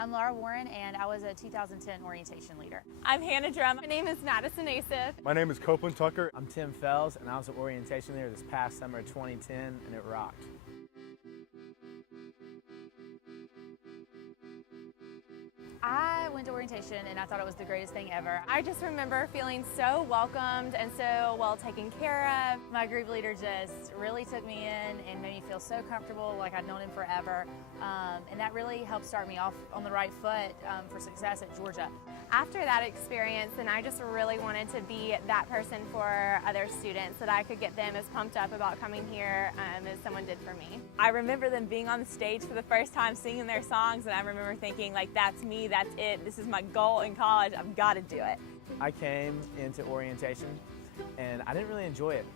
I'm Laura Warren, and I was a 2010 orientation leader. I'm Hannah Drum. My name is Madison Asif. My name is Copeland Tucker. I'm Tim Fells, and I was an orientation leader this past summer of 2010, and it rocked. I went to orientation and I thought it was the greatest thing ever. I just remember feeling so welcomed and so well taken care of. My group leader just really took me in and made me feel so comfortable, like I'd known him forever. And that really helped start me off on the right foot for success at Georgia. After that experience, and I just really wanted to be that person for other students, that I could get them as pumped up about coming here as someone did for me. I remember them being on the stage for the first time singing their songs, and I remember thinking, like, that's me, that's it, this is my goal in college, I've got to do it. I came into orientation and I didn't really enjoy it.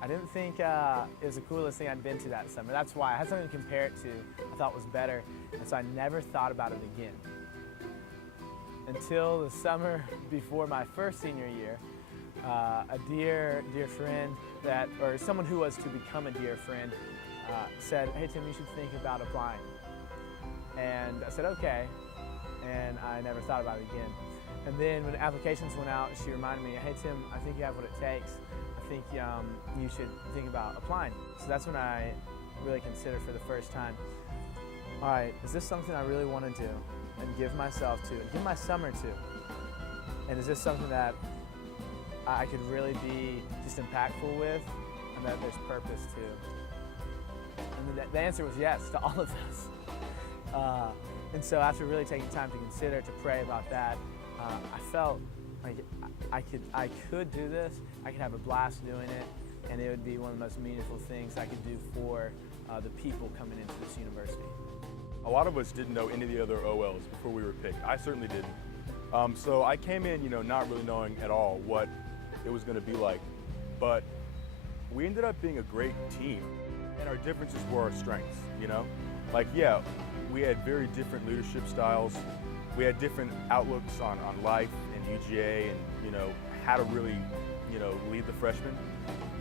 I didn't think it was the coolest thing I'd been to that summer. That's why I had something to compare it to I thought was better, and so I never thought about it again. Until the summer before my first senior year, a dear friend or someone who was to become a dear friend said, "Hey Tim, you should think about applying." And I said, okay, and I never thought about it again. And then when applications went out, she reminded me, "Hey Tim, I think you have what it takes. I think you should think about applying." So that's when I really considered for the first time, all right, is this something I really want to do and give myself to, and give my summer to? And is this something that I could really be just impactful with, and that there's purpose to? And the answer was yes to all of this. And so after really taking time to consider, to pray about that, I felt like I could do this, I could have a blast doing it, and it would be one of the most meaningful things I could do for the people coming into this university. A lot of us didn't know any of the other OLs before we were picked. I certainly didn't. So I came in, not really knowing at all what it was going to be like. But we ended up being a great team, and our differences were our strengths. Like, yeah, we had very different leadership styles. We had different outlooks on life and UGA, and how to really lead the freshmen.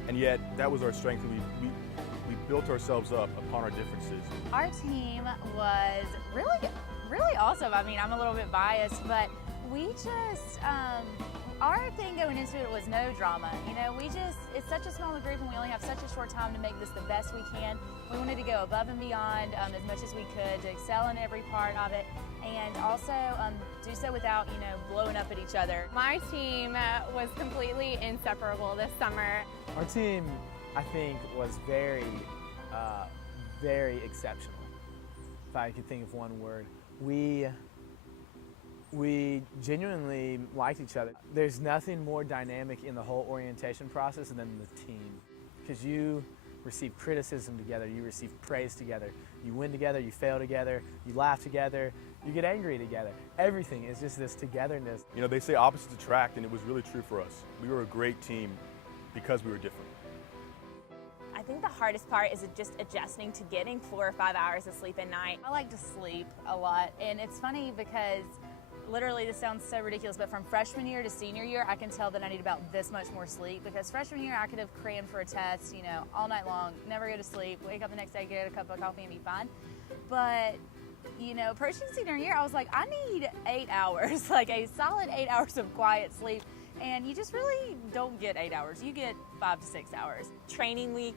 And yet that was our strength, and we built ourselves up upon our differences. Our team was really awesome. I mean, I'm a little bit biased, but we just, our thing going into it was no drama. It's such a small group and we only have such a short time to make this the best we can. We wanted to go above and beyond as much as we could, to excel in every part of it, and also do so without, blowing up at each other. My team was completely inseparable this summer. Our team, I think, was very exceptional, if I could think of one word. We genuinely liked each other. There's nothing more dynamic in the whole orientation process than the team, because you receive criticism together, you receive praise together, you win together, you fail together, you laugh together, you get angry together. Everything is just this togetherness. They say opposites attract, and it was really true for us. We were a great team because we were different. I think the hardest part is just adjusting to getting 4 or 5 hours of sleep at night. I like to sleep a lot, and it's funny because literally, this sounds so ridiculous, but from freshman year to senior year, I can tell that I need about this much more sleep, because freshman year I could have crammed for a test, all night long, never go to sleep, wake up the next day, get a cup of coffee and be fine. But, approaching senior year, I was like, I need 8 hours, like a solid 8 hours of quiet sleep. And you just really don't get 8 hours. You get 5 to 6 hours. Training week,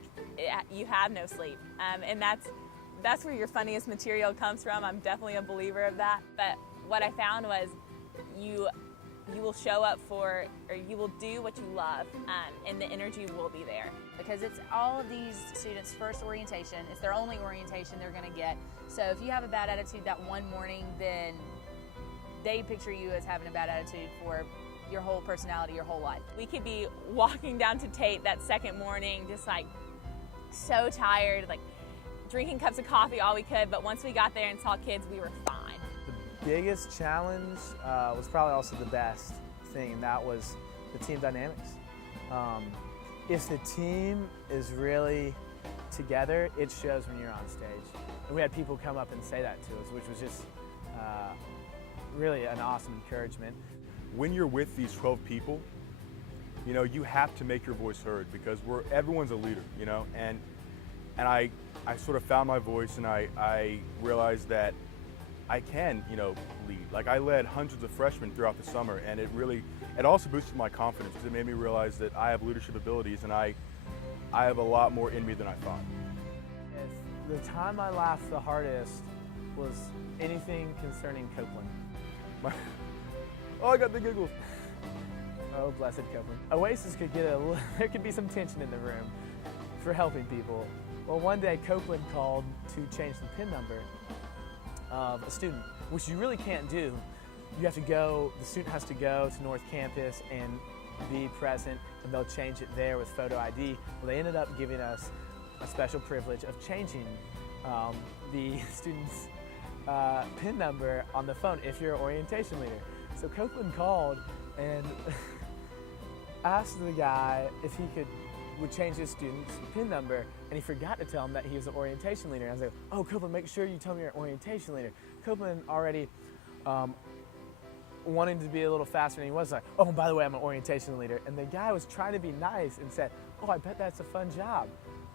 you have no sleep, and that's where your funniest material comes from. I'm definitely a believer of that. But what I found was you will show up for, or you will do what you love, and the energy will be there. Because it's all of these students' first orientation. It's their only orientation they're going to get. So if you have a bad attitude that one morning, then they picture you as having a bad attitude for your whole personality, your whole life. We could be walking down to Tate that second morning just like so tired, like drinking cups of coffee all we could, but once we got there and saw kids, we were fine. The biggest challenge was probably also the best thing, and that was the team dynamics. If the team is really together, it shows when you're on stage. And we had people come up and say that to us, which was just really an awesome encouragement. When you're with these 12 people, you have to make your voice heard, because everyone's a leader, and I sort of found my voice, and I realized that I can, lead. Like I led hundreds of freshmen throughout the summer, and it also boosted my confidence because it made me realize that I have leadership abilities and I have a lot more in me than I thought. Yes, the time I laughed the hardest was anything concerning Copeland. Oh, I got the giggles. Oh, blessed Copeland. Oasis could get there could be some tension in the room for helping people. Well, one day Copeland called to change the PIN number of a student, which you really can't do. You have to go, the student has to go to North Campus and be present, and they'll change it there with photo ID. Well, they ended up giving us a special privilege of changing the student's PIN number on the phone if you're an orientation leader. So Copeland called and asked the guy if he would change his student's PIN number, and he forgot to tell him that he was an orientation leader. And I was like, oh, Copeland, make sure you tell me you're an orientation leader. Copeland already wanting to be a little faster than he was, like, oh, by the way, I'm an orientation leader. And the guy was trying to be nice and said, oh, I bet that's a fun job.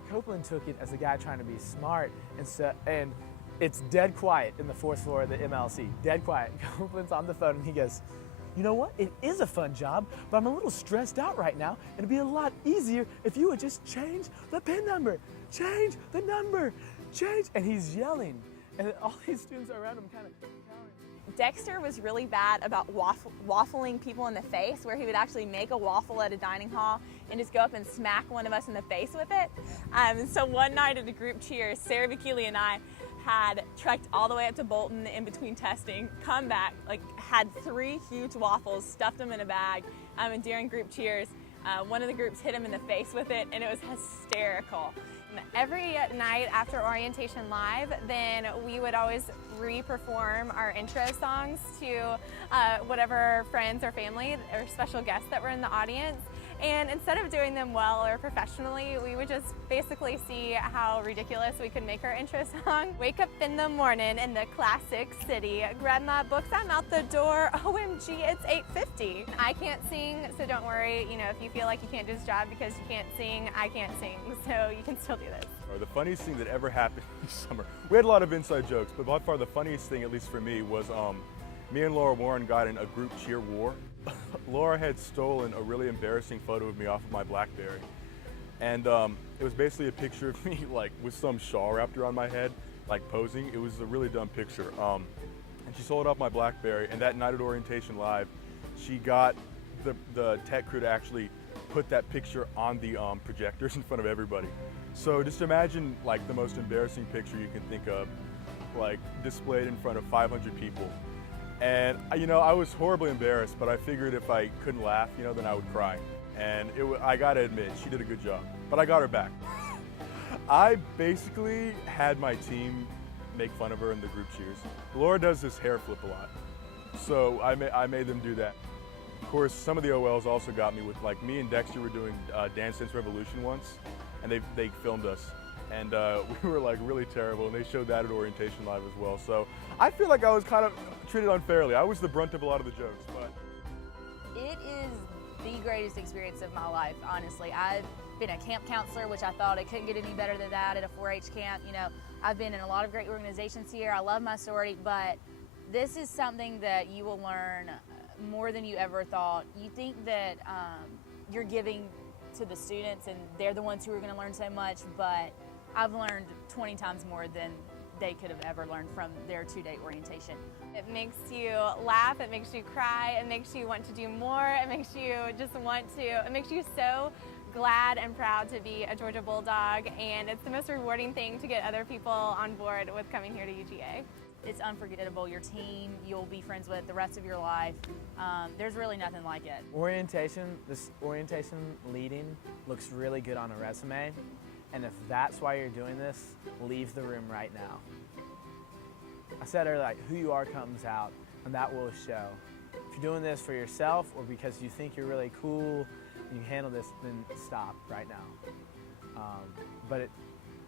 Copeland took it as a guy trying to be smart, and it's dead quiet in the 4th floor of the MLC, dead quiet. Copeland's on the phone and he goes, you know what, it is a fun job, but I'm a little stressed out right now, and it'd be a lot easier if you would just change the PIN number, change the number, change. And he's yelling, and all these students around him kind of yelling. Dexter was really bad about waffling people in the face, where he would actually make a waffle at a dining hall and just go up and smack one of us in the face with it. And so one night at the group cheer, Sarah Bikili and I had trekked all the way up to Bolton in between testing, come back, had 3 huge waffles, stuffed them in a bag, and during group cheers, one of the groups hit him in the face with it, and it was hysterical. Every night after Orientation Live, then we would always re-perform our intro songs to whatever friends or family or special guests that were in the audience. And instead of doing them well or professionally, we would just basically see how ridiculous we could make our intro song. Wake up in the morning in the classic city, grab my books, I'm out the door, OMG, it's 8:50. I can't sing, so don't worry, if you feel like you can't do this job because you can't sing, I can't sing, so you can still do this. The funniest thing that ever happened this summer, we had a lot of inside jokes, but by far the funniest thing, at least for me, was me and Laura Warren got in a group cheer war. Laura had stolen a really embarrassing photo of me off of my BlackBerry, and it was basically a picture of me with some shawl wrapped around my head, posing. It was a really dumb picture, and she stole it off my BlackBerry. And that night at Orientation Live, she got the tech crew to actually put that picture on the projectors in front of everybody. So just imagine the most embarrassing picture you can think of, displayed in front of 500 people. And I was horribly embarrassed, but I figured if I couldn't laugh, then I would cry. And I gotta admit, she did a good job, but I got her back. I basically had my team make fun of her in the group cheers. Laura does this hair flip a lot, so I made them do that. Of course, some of the OLs also got me with, me and Dexter were doing Dance Dance Revolution once, and they filmed us. And we were really terrible, and they showed that at Orientation Live as well. So I feel like I was kind of treated unfairly. I was the brunt of a lot of the jokes, but. It is the greatest experience of my life, honestly. I've been a camp counselor, which I thought it couldn't get any better than that at a 4-H camp. I've been in a lot of great organizations here. I love my sorority, but this is something that you will learn more than you ever thought. You think that you're giving to the students and they're the ones who are going to learn so much, but I've learned 20 times more than they could have ever learned from their 2-day orientation. It makes you laugh, it makes you cry, it makes you want to do more, it makes you it makes you so glad and proud to be a Georgia Bulldog, and it's the most rewarding thing to get other people on board with coming here to UGA. It's unforgettable. Your team, you'll be friends with the rest of your life. There's really nothing like it. This orientation leading looks really good on a resume. And if that's why you're doing this, leave the room right now. I said earlier, who you are comes out, and that will show. If you're doing this for yourself or because you think you're really cool and you handle this, then stop right now.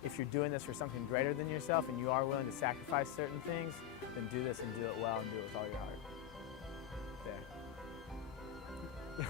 If you're doing this for something greater than yourself and you are willing to sacrifice certain things, then do this and do it well and do it with all your heart. There.